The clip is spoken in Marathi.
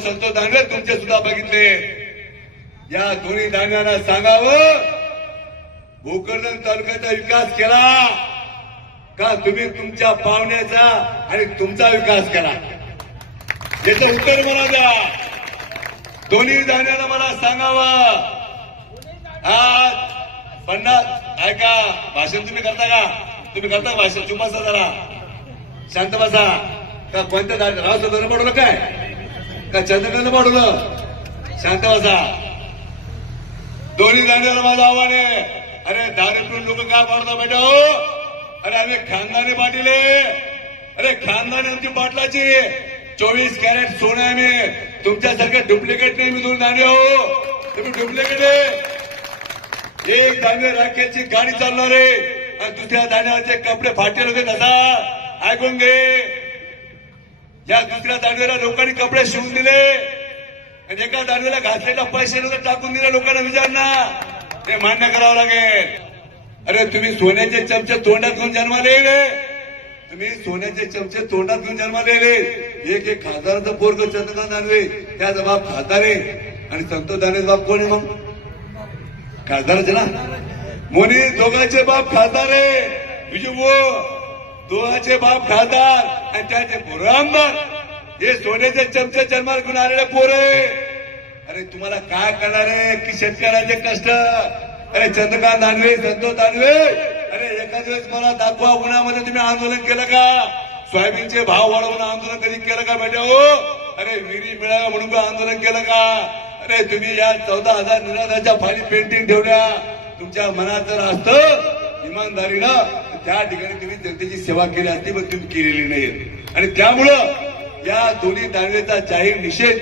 संतोष दानवे तुमचे सुद्धा बघितले. या दोन्ही दानव्यांना सांगावं, भोकरदन तालुक्याचा विकास केला का तुम्ही तुमच्या पाहुण्याचा आणि तुमचा विकास केला? याचं उत्तर मला द्या. दोन्ही दानव्यांना मला सांगावं. आज 50 ऐका, भाषण तुम्ही करता का? तुम्ही करता भाषण? चुप बसा जरा, शांत बसा. का कोणत्या रावसाहेबांना पाडवलं काय? का चंद्रकांतला पाडवलं? शांत बसा. दोन्ही दानव्याला माझं आव्हान आहे. अरे दारू पिऊन लोक काय पाडता बेटा हो? अरे आम्ही खानदानी पाटील, अरे खानदानी आमची पाटलाची 24 कॅरेट सोनं आहे. मी तुमच्यासारखे डुप्लिकेट नाही. मी दोन दानवे हो, तुम्ही डुप्लिकेट आहे. एक दानवे राखेलची गाडी चालणार आहे आणि दुसऱ्या दानव्याचे कपडे फाटेल होते. कसा ऐकून घे. या दुसऱ्या दानवेला लोकांनी कपडे शिवून दिले आणि एका दानवेला घातलेला पैसे टाकून दिले. लोकांना विचारणार, ते मान्य करावं लागेल. अरे तुम्ही सोन्याचे चमचे तोंडात घेऊन जन्माला येले. तुम्ही सोन्याचे चमचे तोंडात घेऊन जन्माला येले. एक खासदाराचं पोरग चंद्रकांत दानवे, त्याचा बाप खासदार आहे आणि संतोष दानवेचा बाप कोण आहे? मग खासदाराचे ना. मोनी दोघांचे बाप खासदार आहे. दोघांचे बाप खासदार आणि त्याचे पोरं आमदार. हे सोन्याचे चमचे जन्माला घेऊन आलेले पोरे. अरे तुम्हाला काय करणार आहे की शेतकऱ्याचे कष्ट? अरे चंद्रकांत दानवे, संतोष दानवे, अरे एखाद वेळेस मला दाखवा उन्हामध्ये तुम्ही आंदोलन केलं का? सोयाबीनचे भाव वाढवून आंदोलन कधी केलं का बेटा हो? अरे विहिरी मिळावा म्हणून आंदोलन केलं का? अरे तुम्ही या 14,000 निराधाच्या फाली पेंटिंग ठेवल्या. तुमच्या मनात जर असतं इमानदारीनं, त्या ठिकाणी तुम्ही जनतेची सेवा केली असती, पण तुम्ही केलेली नाही. आणि त्यामुळं या दोन्ही दानवेचा जाहीर निषेध